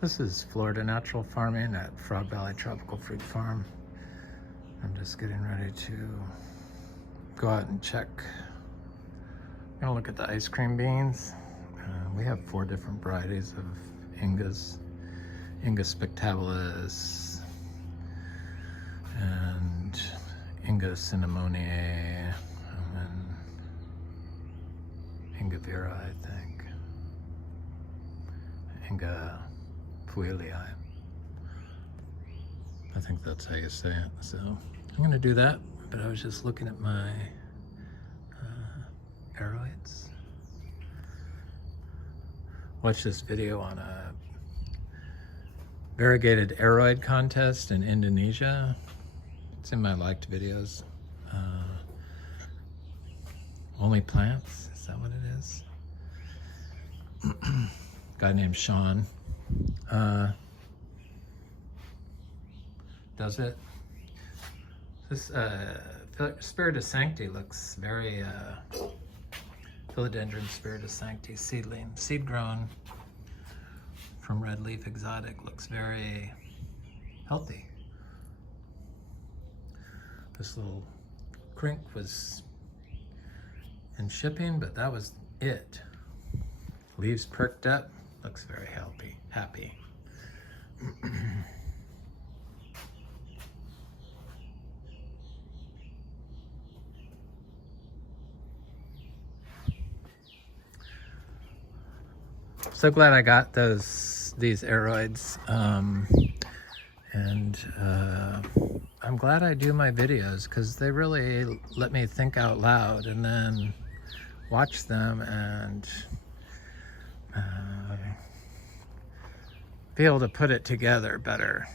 This is Florida Natural Farming at Frog Valley Tropical Fruit Farm. I'm just getting ready to go out and check. I'm gonna look at the ice cream beans. We have 4 different varieties of Ingas. Inga spectabilis and Inga cinnamoniae and then Inga vera, I think. Inga fuilii. I think that's how you say it. So I'm gonna do that, but I was just looking at my Aroids. Watched this video on a variegated Aroid contest in Indonesia. It's in my liked videos. Only plants, is that what it is? Guy named Sean does it. This Spiritus Sancti looks very Philodendron Spiritus Sancti seedling, seed grown from Red Leaf Exotic, looks very healthy. This little crink was in shipping, but that was it. Leaves perked up, looks very happy. So glad I got these Aroids, and I'm glad I do my videos because they really let me think out loud and then watch them and be able to put it together better.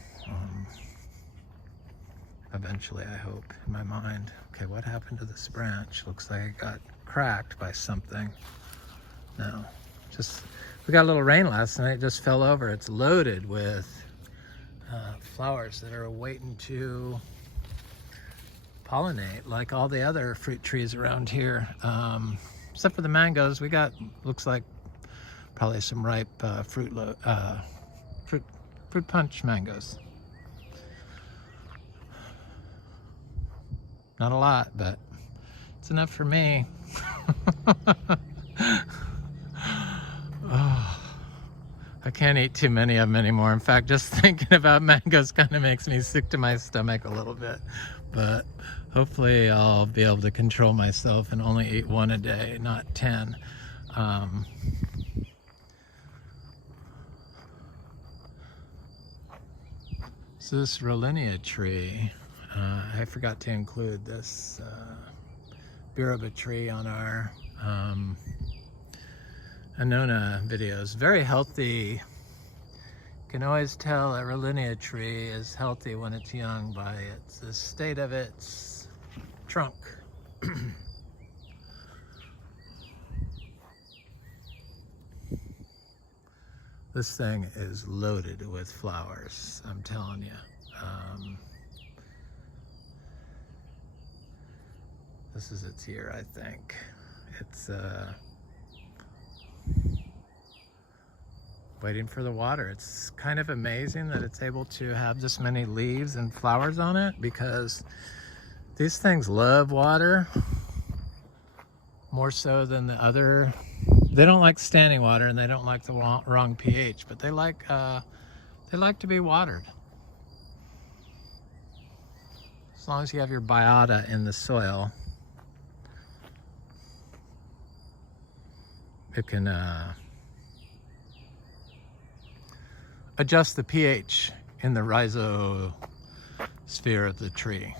Eventually, I hope, in my mind. Okay, what happened to this branch? Looks like it got cracked by something. No, we got a little rain last night, it just fell over. It's loaded with flowers that are waiting to pollinate, like all the other fruit trees around here. Except for the mangoes, we got, looks like probably some ripe fruit punch mangoes. Not a lot, but it's enough for me. Oh, I can't eat too many of them anymore. In fact, just thinking about mangoes kind of makes me sick to my stomach a little bit. But hopefully I'll be able to control myself and only eat 1 a day, not 10. So this Rollinia tree, I forgot to include this Biriba tree on our Annona videos. Very healthy. You can always tell a Rollinia tree is healthy when it's young by the state of its trunk. This thing is loaded with flowers, I'm telling you. This is its year, I think. It's waiting for the water. It's kind of amazing that it's able to have this many leaves and flowers on it, because these things love water more so than the other. They don't like standing water and they don't like the wrong pH, but they like to be watered. As long as you have your biota in the soil, it can adjust the pH in the rhizosphere of the tree.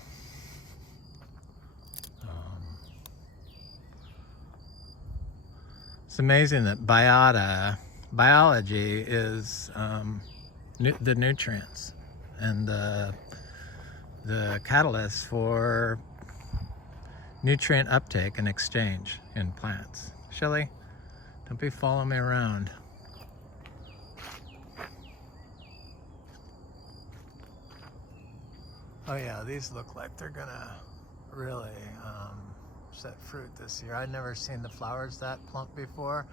It's amazing that biology is the nutrients and the catalyst for nutrient uptake and exchange in plants. Shelly, don't be following me around. Oh yeah, these look like they're gonna really set fruit this year. I'd never seen the flowers that plump before.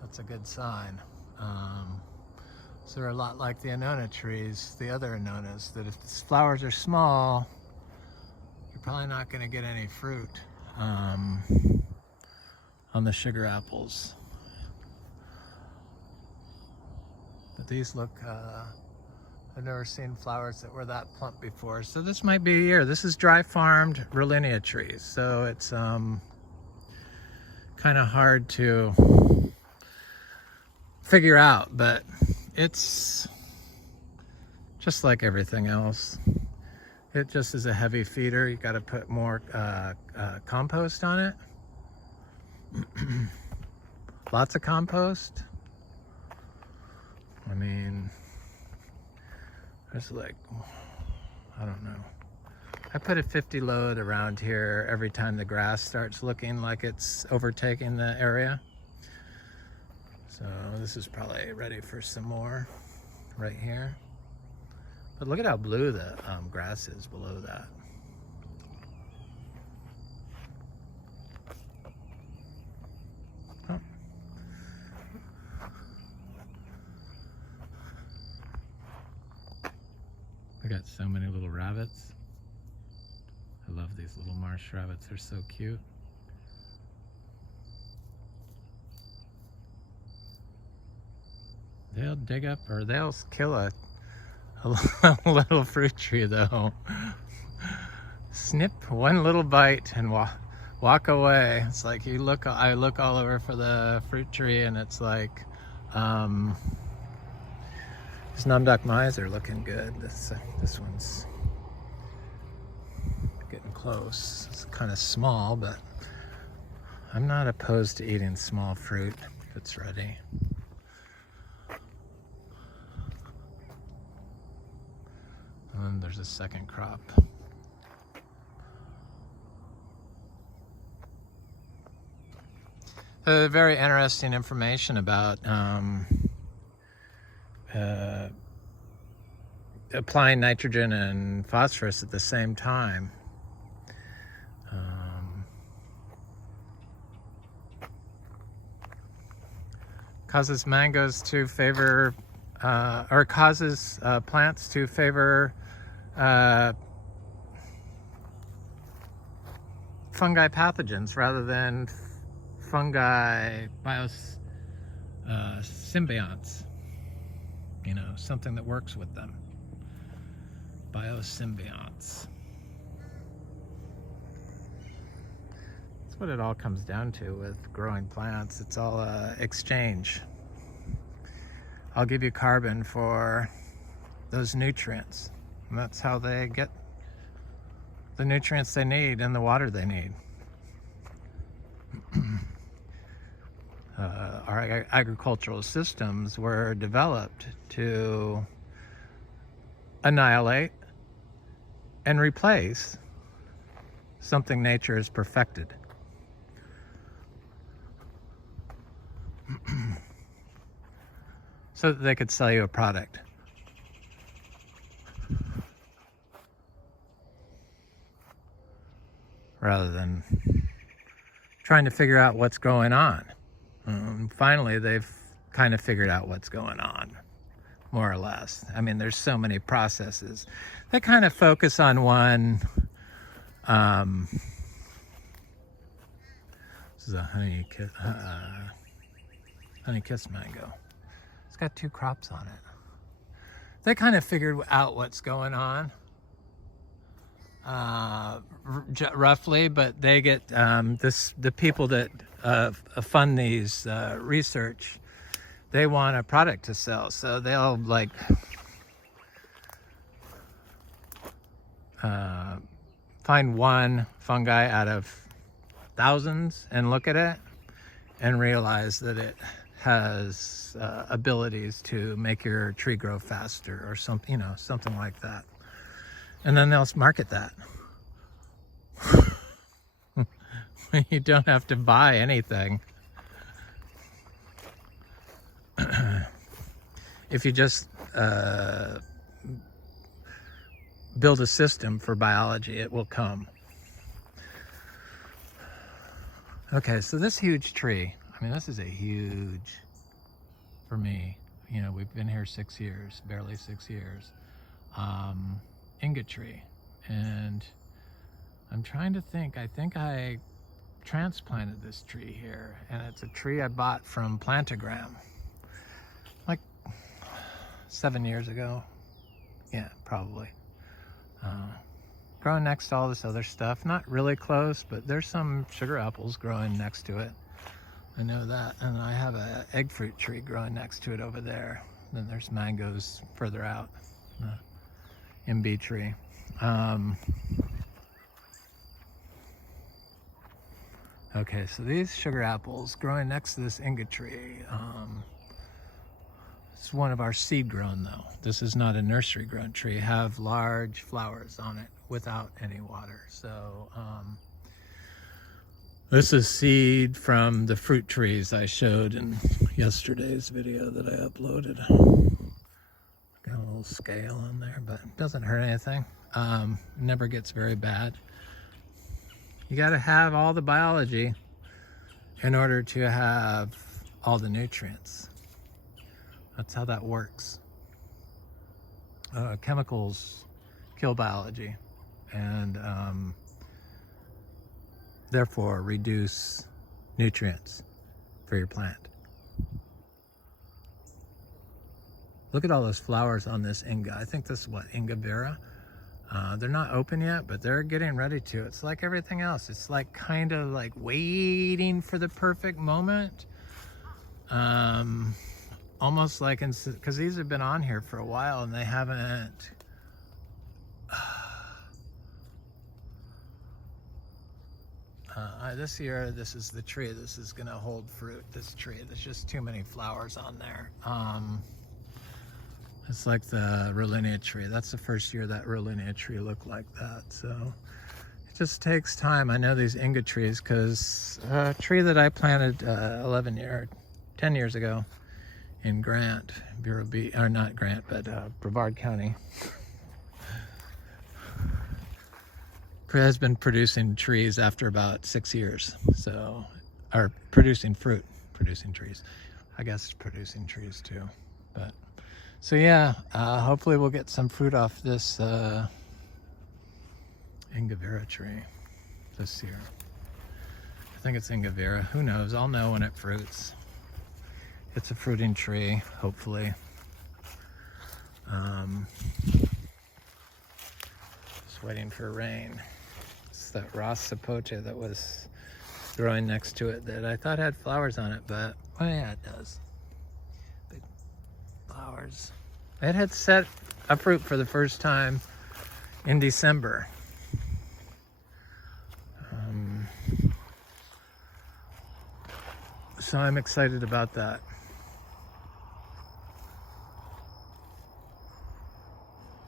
That's a good sign. So they're a lot like the annona trees, the other annonas, that if the flowers are small, you're probably not going to get any fruit on the sugar apples. But these look, I've never seen flowers that were that plump before. So this might be a year. This is dry farmed Rollinia trees. So it's kind of hard to figure out, but it's just like everything else. It just is a heavy feeder. You got to put more compost on it. Lots of compost. I mean, there's like, I don't know. I put a 50 load around here every time the grass starts looking like it's overtaking the area. So this is probably ready for some more right here. But look at how blue the grass is below that. Oh. We got so many little rabbits. I love these little marsh rabbits. They're so cute. They'll dig up, or they'll kill a little fruit tree though. Snip one little bite and walk away. It's like I look all over for the fruit tree, and it's like these numduck mice are looking good. This one's getting close. It's kind of small, but I'm not opposed to eating small fruit if it's ready. And then there's a second crop. Very interesting information about applying nitrogen and phosphorus at the same time. Causes mangoes to favor, or causes plants to favor fungi pathogens rather than fungi symbionts. You know, something that works with them. Biosymbionts. That's what it all comes down to with growing plants. It's all exchange. I'll give you carbon for those nutrients. And that's how they get the nutrients they need and the water they need. Our agricultural systems were developed to annihilate and replace something nature has perfected. So that they could sell you a product. Rather than trying to figure out what's going on. Finally, they've kind of figured out what's going on, more or less. I mean, there's so many processes. They kind of focus on one. This is a honey kiss mango. It's got 2 crops on it. They kind of figured out what's going on. Roughly, but they get the people that fund these research, they want a product to sell, so they'll like find one fungi out of thousands and look at it and realize that it has abilities to make your tree grow faster or something, you know, something like that. And then they'll market that. You don't have to buy anything. If you just build a system for biology, it will come. Okay, so this huge tree, I mean, this is a huge, for me, You know, we've been here 6 years, barely 6 years. Inga tree. And I'm trying to think, I think I transplanted this tree here, and it's a tree I bought from Plantagram like 7 years ago. Yeah, probably. Growing next to all this other stuff, not really close, but there's some sugar apples growing next to it. I know that. And I have an egg fruit tree growing next to it over there. Then there's mangoes further out, the MB tree. Okay, so these sugar apples growing next to this Inga tree. It's one of our seed grown though. This is not a nursery grown tree. Have large flowers on it without any water. So this is seed from the fruit trees I showed in yesterday's video that I uploaded. Got a little scale on there, but it doesn't hurt anything. Never gets very bad. You got to have all the biology in order to have all the nutrients. That's how that works. Chemicals kill biology and therefore reduce nutrients for your plant. Look at all those flowers on this Inga. I think this is what, Inga Biriba? They're not open yet, but they're getting ready to. It's like everything else. It's like kind of like waiting for the perfect moment. Almost like, because these have been on here for a while and they haven't. This year, this is the tree. This is gonna hold fruit, this tree. There's just too many flowers on there. It's like the Rollinia tree. That's the first year that Rollinia tree looked like that. So it just takes time. I know these Inga trees because a tree that I planted 10 years ago in Grant, Biriba, or not Grant, but Brevard County, has been producing trees after about 6 years. So, or producing fruit, producing trees. I guess it's producing trees too, but. So yeah, hopefully we'll get some fruit off this Inga Biriba tree this year. I think it's Inga Biriba. Who knows? I'll know when it fruits. It's a fruiting tree, hopefully. Just waiting for rain. It's that Ross Sapote that was growing next to it that I thought had flowers on it, but oh yeah, it does. Flowers. It had set a fruit for the first time in December. So I'm excited about that.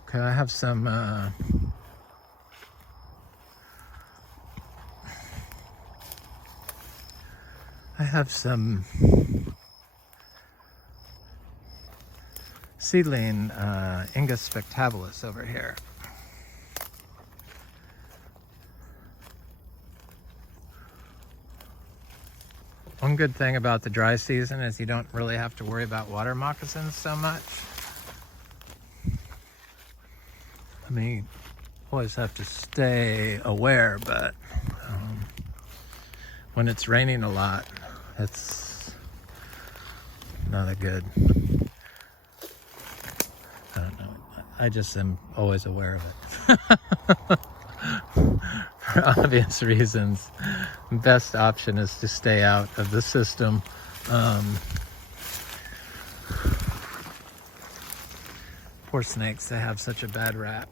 Okay, I have some seedling Inga spectabilis over here. One good thing about the dry season is you don't really have to worry about water moccasins so much. I mean, always have to stay aware, but when it's raining a lot, it's not a good. I don't know. I just am always aware of it. For obvious reasons. Best option is to stay out of the system. Poor snakes, they have such a bad rap.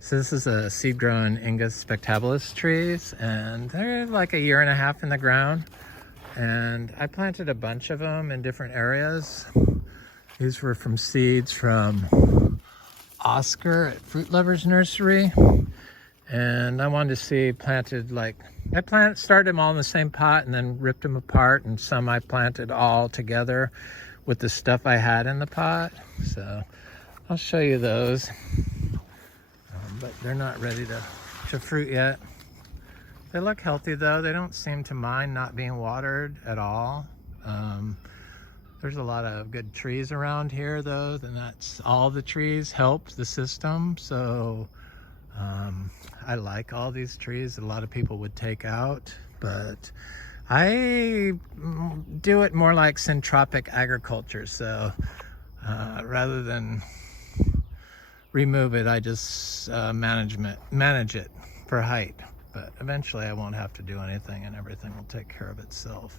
So this is a seed-grown Inga spectabilis trees, and they're like 1.5 years in the ground. And I planted a bunch of them in different areas. These were from seeds from Oscar at Fruit Lovers Nursery. And I wanted to see planted like, started them all in the same pot and then ripped them apart. And some I planted all together with the stuff I had in the pot. So I'll show you those. But they're not ready to fruit yet. They look healthy though. They don't seem to mind not being watered at all. There's a lot of good trees around here though, and that's all the trees help the system. So I like all these trees that a lot of people would take out, but I do it more like syntropic agriculture. So rather than remove it, I just manage it for height. But eventually I won't have to do anything and everything will take care of itself.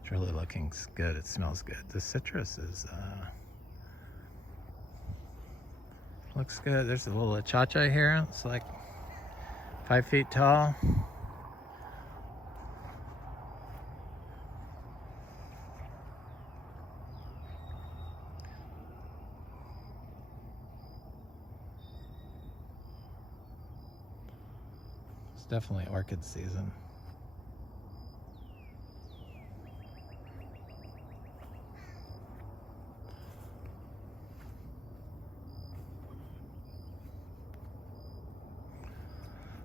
It's really looking good. It smells good. The citrus is looks good. There's a little achacha here. It's like 5 feet tall. It's definitely orchid season.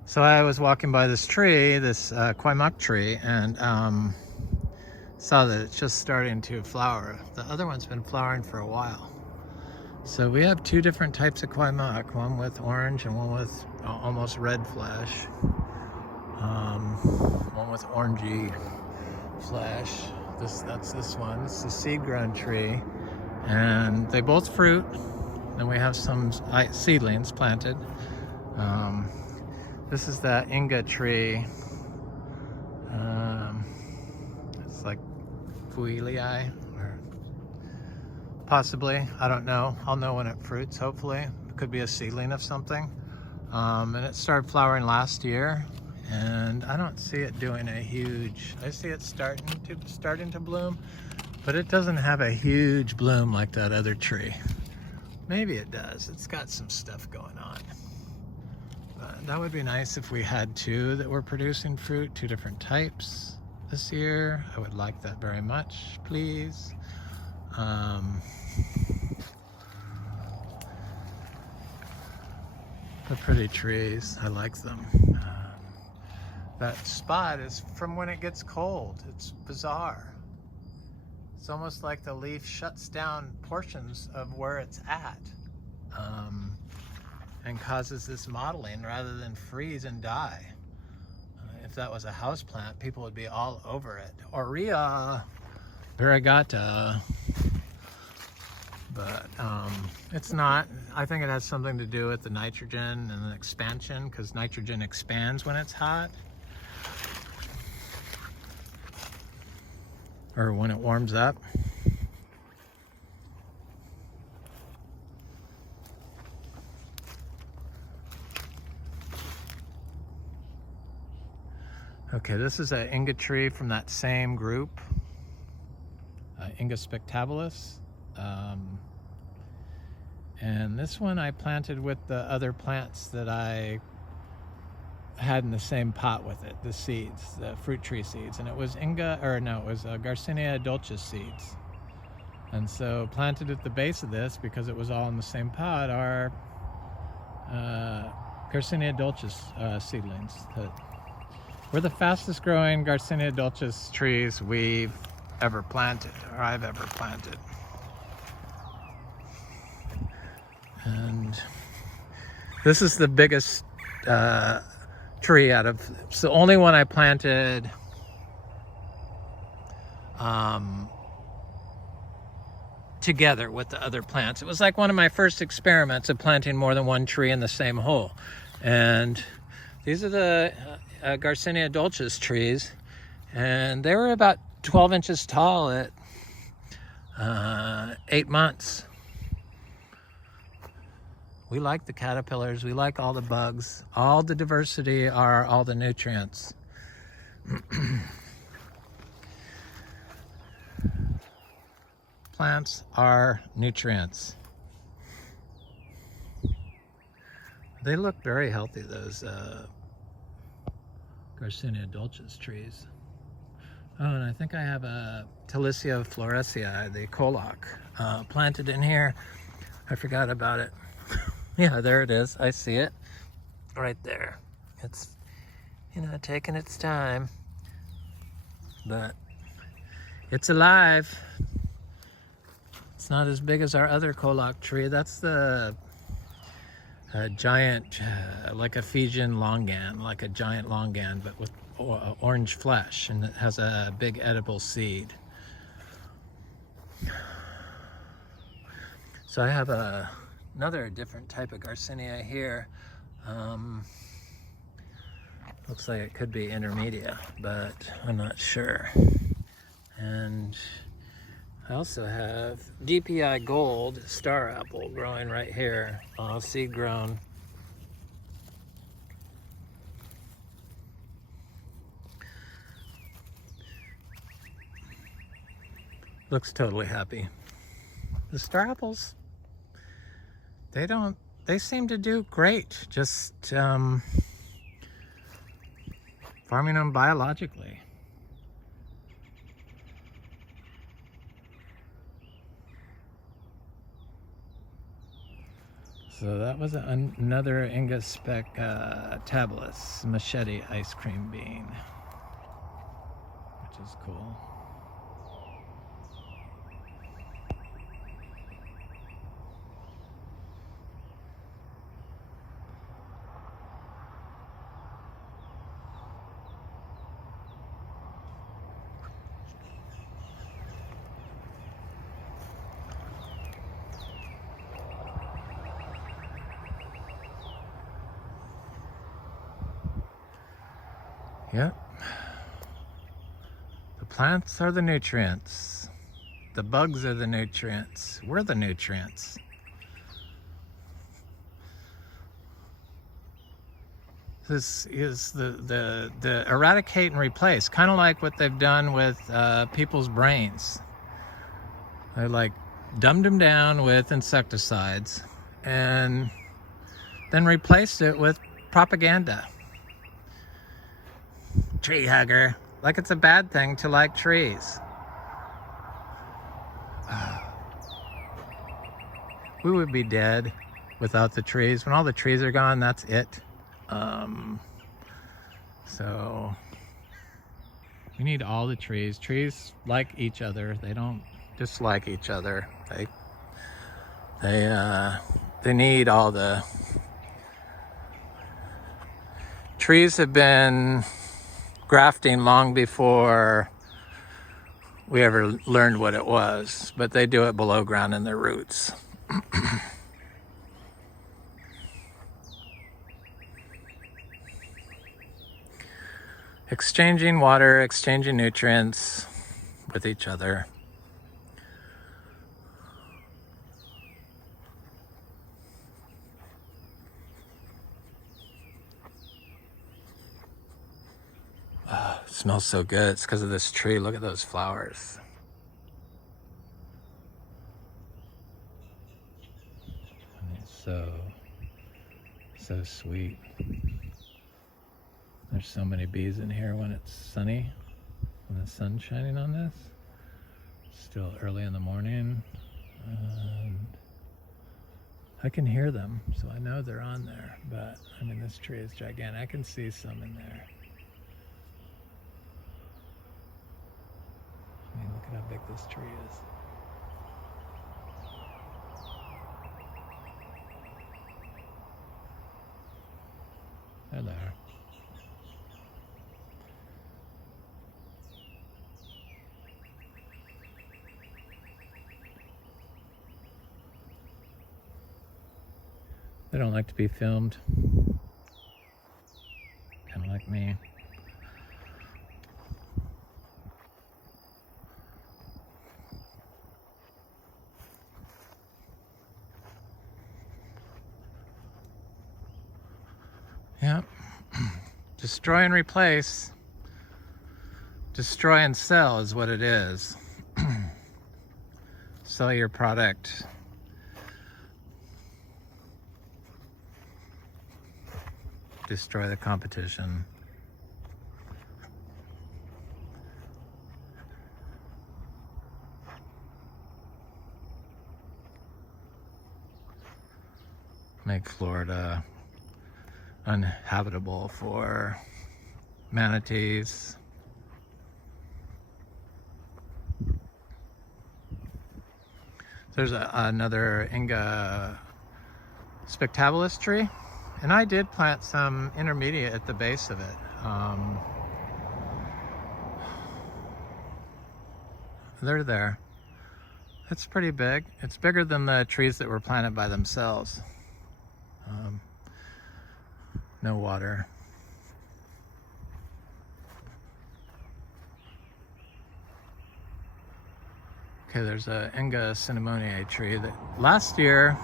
So I was walking by this tree, this kwaimak tree, and saw that it's just starting to flower. The other one's been flowering for a while. So we have two different types of kwaimak, one with orange and one with almost red flesh. One with orangey flesh. That's this one. It's a seed-grown tree, and they both fruit. And we have some seedlings planted. This is the Inga tree. It's like Fuilii, or possibly, I don't know. I'll know when it fruits, hopefully. It could be a seedling of something. And it started flowering last year, and I don't see it doing a huge, I see it starting to bloom, but it doesn't have a huge bloom like that other tree. Maybe it does. It's got some stuff going on. That would be nice if we had two that were producing fruit, two different types this year. I would like that very much, please. They're pretty trees. I like them. That spot is from when it gets cold. It's bizarre. It's almost like the leaf shuts down portions of where it's at. And causes this mottling rather than freeze and die. If that was a house plant, people would be all over it. Aurea variegata. But it's not. I think it has something to do with the nitrogen and the expansion, because nitrogen expands when it's hot. Or when it warms up. Okay, this is an Inga tree from that same group, Inga spectabilis. And this one I planted with the other plants that I had in the same pot with it, the seeds, the fruit tree seeds. And it was Garcinia dulcis seeds. And so planted at the base of this, because it was all in the same pot, are Garcinia dulcis seedlings. We're the fastest growing Garcinia dulcis trees we've ever planted, or I've ever planted. And this is the biggest tree out of, it's the only one I planted together with the other plants. It was like one of my first experiments of planting more than one tree in the same hole. And these are the Garcinia dulcis trees, and they were about 12 inches tall at 8 months. We like the caterpillars, we like all the bugs. All the diversity are all the nutrients. Plants are nutrients. They look very healthy, those Garcinia dulcis trees. Oh, and I think I have a Talicia florescii, the Coloc, planted in here. I forgot about it. Yeah, there it is. I see it right there. It's, you know, taking its time, but it's alive. It's not as big as our other Coloc tree. That's the giant, like a Fijian longan, like a giant longan, but with orange flesh, and it has a big edible seed. So I have another different type of Garcinia here. Looks like it could be intermedia, but I'm not sure. And I also have DPI Gold Star Apple growing right here, seed grown. Looks totally happy. The Star Apples, they seem to do great, just farming them biologically. So that was another Inga spec Tabulus machete ice cream bean, which is cool. Yep. The plants are the nutrients. The bugs are the nutrients. We're the nutrients. This is the eradicate and replace, kind of like what they've done with people's brains. They like dumbed them down with insecticides and then replaced it with propaganda. Tree hugger. Like it's a bad thing to like trees. We would be dead without the trees. When all the trees are gone, that's it. So we need all the trees. Trees like each other. They don't dislike each other. They need all the trees. Have been grafting long before we ever learned what it was, but they do it below ground in their roots. Exchanging water, exchanging nutrients with each other. Oh, it smells so good. It's because of this tree. Look at those flowers. And it's so sweet. There's so many bees in here when it's sunny, when the sun's shining on this. It's still early in the morning, and I can hear them, so I know they're on there. But I mean, this tree is gigantic. I can see some in there. I mean, look at how big this tree is. They're there. They don't like to be filmed. Kind of like me. Yep. Destroy and replace. Destroy and sell is what it is. Sell your product. Destroy the competition. make Florida uninhabitable for manatees. There's another Inga spectabilis tree, and I did plant some intermediate at the base of it. They're there. It's pretty big. It's bigger than the trees that were planted by themselves. No water. Okay, there's a Inga cinnamoniae tree that last year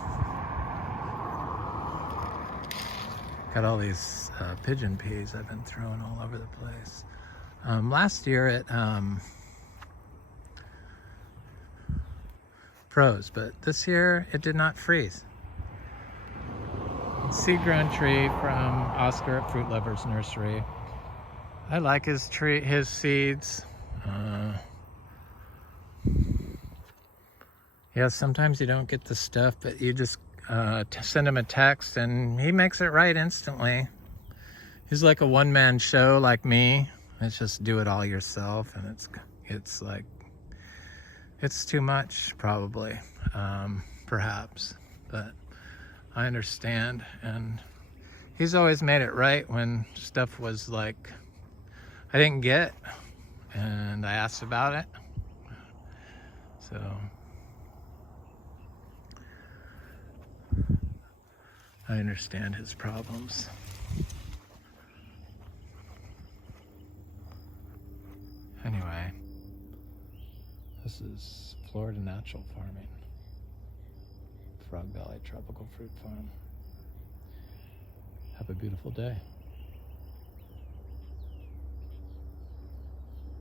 got all these pigeon peas I've been throwing all over the place. Last year it froze, but this year it did not freeze. Seed-grown tree from Oscar at Fruit Lovers Nursery. I like his seeds. Yeah, sometimes you don't get the stuff, but you just send him a text and he makes it right instantly. He's like a one-man show like me. It's just do it all yourself, and it's like, it's too much probably, perhaps, but I understand. And he's always made it right when stuff was like I didn't get and I asked about it. So I understand his problems. Anyway, this is Florida Natural Farming, Frog Valley Tropical Fruit Farm. Have a beautiful day.